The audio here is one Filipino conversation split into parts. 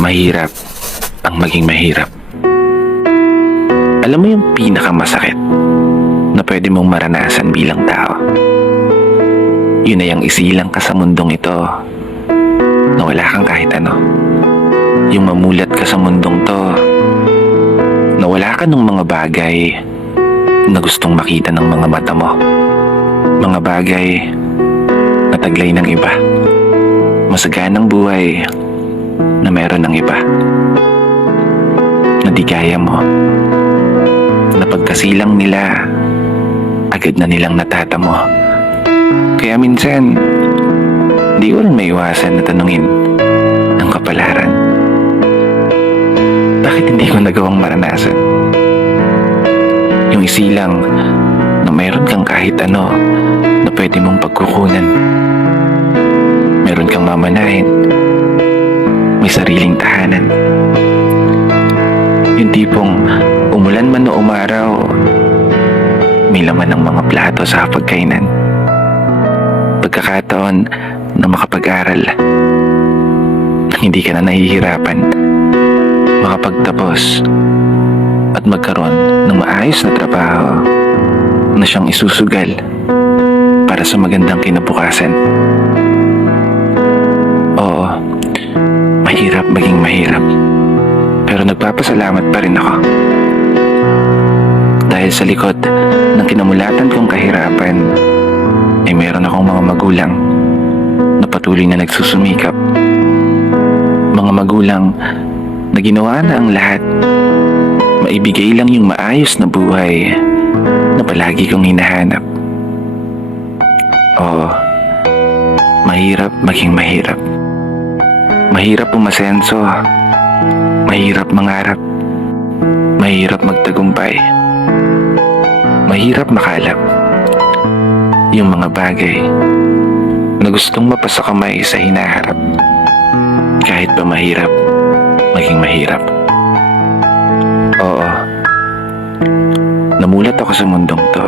Mahirap ang maging mahirap. Alam mo yung pinakamasakit na pwede mong maranasan bilang tao? Yun na yung isilang ka sa mundong ito na wala kang kahit ano. Yung mamulat ka sa mundong to na wala ka ng mga bagay na gustong makita ng mga mata mo. Mga bagay na taglay ng iba. Masaganang buhay na meron ng iba. Na di kaya mo. Na pagkasilang nila, agad na nilang natatamo. Kaya minsan, di ko rin maiwasan na tanungin ang kapalaran. Bakit hindi ko nagawang maranasan? Yung isilang na mayroon kang kahit ano na pwede mong pagkukunan. Meron kang mamanahin. May sariling tahanan. Yung tipong umulan man o umaraw, may laman ng mga plato sa hapagkainan. Pagkakataon na makapag-aral, hindi ka na nahihirapan, makapagtapos at magkaroon ng maayos na trabaho na siyang isusugal para sa magandang kinabukasan. Oo, mahirap maging mahirap, pero nagpapasalamat pa rin ako. Dahil sa likod ng kinamulatan kong kahirapan, ay meron akong mga magulang na patuloy na nagsusumikap. Mga magulang na ginawa na ang lahat, maibigay lang yung maayos na buhay na palagi kong hinahanap. Oo, mahirap maging mahirap. Mahirap umasenso, mahirap mangarap, mahirap magtagumpay, mahirap makalap yung mga bagay na gustong mapasa kamay sa hinaharap. Kahit pa mahirap maging mahirap. Oo, namulat ako sa mundong to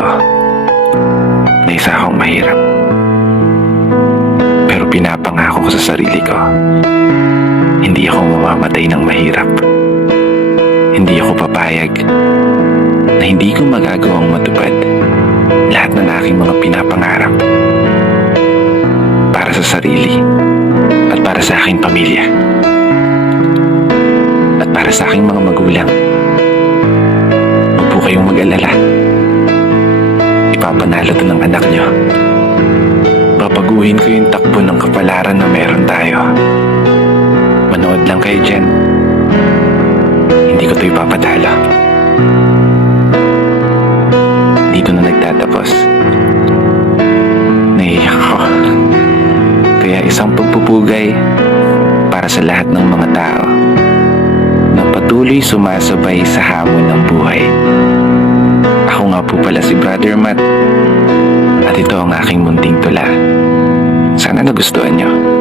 na isa akong mahirap. Pero pinapangako ko sa sarili ko, hindi ako mamamatay ng mahirap. Hindi ako papayag na hindi ko magagawang matupad lahat ng aking mga pinapangarap para sa sarili at para sa aking pamilya at para sa aking mga magulang. Huwag po kayong mag-alala. Ipapanalo to ng anak nyo. Papaguhin ko yung takbo ng kapalaran na meron tayo. Manood lang kayo dyan. Hindi ko to ipapadala. Dito na nagtatapos. Naiiyak ako. Kaya isang pagpupugay para sa lahat ng mga tao na patuloy sumasabay sa hamon ng buhay. Ako nga po pala si Brother Matt at ito ang aking munting tula. Sana nagustuhan nyo.